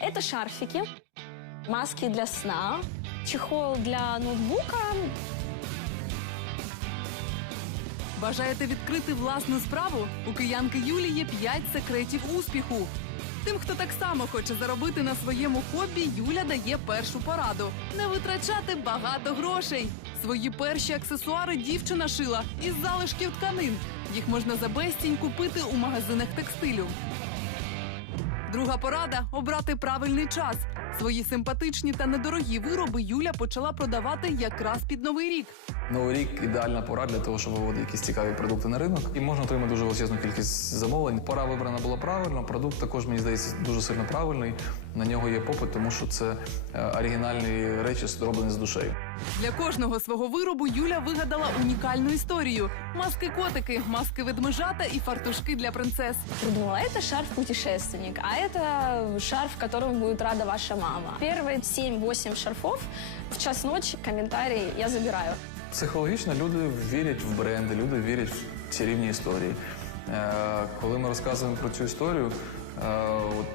Это шарфики, маски для сна, чехол для ноутбука, Бажаєте відкрити власну справу? У киянки Юлії є 5 секретів успіху. Тим, хто так само хоче заробити на своєму хобі, Юля дає першу пораду: не витрачати багато грошей. Свої перші аксесуари дівчина шила із залишків тканин. Їх можна за безцінь купити у магазинах текстилю. Друга порада обрати правильний час. Свої симпатичні та недорогі вироби Юля почала продавати якраз під новий рік. Новий рік ідеальна пора для того, щоб виводити якісь цікаві продукти на ринок. І можна отримати дуже величезну кількість замовлень. Пора вибрана була правильно. Продукт також мені здається дуже сильно правильний На нього є попит, тому що це е, оригінальні речі, зроблені з душею. Для кожного свого виробу Юля вигадала унікальну історію: маски котики, маски ведмежата і фартушки для принцес. придумала. Это шарф-путешественник, а это шарф, которому будет рада ваша мама. Первые 7-8 шарфов в час ночи комментарии я забираю. Психологічно люди вірять в бренди, люди вірять в чарівні історії. Е, Коли ми розказуємо про цю історію, е, от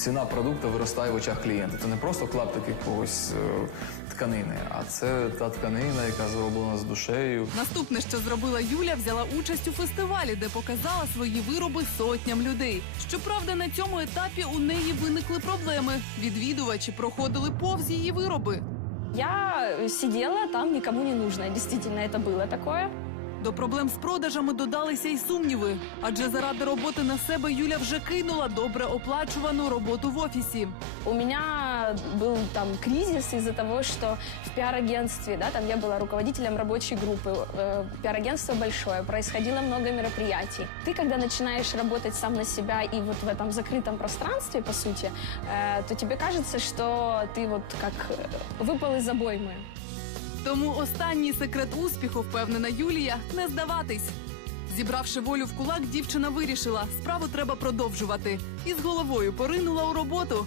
ціна продукту виростає в очах клієнта. Це не просто клаптик якогось е, тканини, а це та тканина, яка зроблена з душею. Наступне, що зробила Юля, взяла участь у фестивалі, де показала свої вироби сотням людей. Щоправда, на цьому етапі у неї виникли проблеми. Відвідувачі проходили повз її вироби. Я сидела там, никому не нужно. Действительно, это было такое. До проблем з продажами додалися й сумніви, адже заради роботи на себе Юля вже кинула добре оплачувану роботу в офісі. У меня был там кризис из-за того, что в пиар-агентстве, да, там я была руководителем рабочей группы, э, пиар-агентство большое, происходило много мероприятий. Ты, когда начинаешь работать сам на себя и вот в этом закрытом пространстве, по сути, э, то тебе кажется, что ты вот как э, выпал из обоймы. Тому останній секрет успіху, впевнена Юлія, не здаватись. Зібравши волю в кулак, дівчина вирішила, справу треба продовжувати. І з головою поринула у роботу.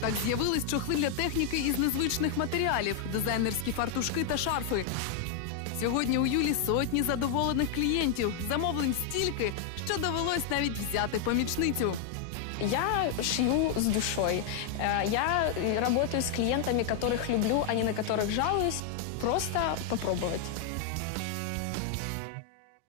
Так з'явились чохли для техніки із незвичних матеріалів, дизайнерські фартушки та шарфи. Сьогодні у Юлі сотні задоволених клієнтів, замовлень стільки, що довелось навіть взяти помічницю. Я шью с душой. Э, Я э, работаю с клиентами, которых люблю, а не на которых жалуюсь. Просто попробовать.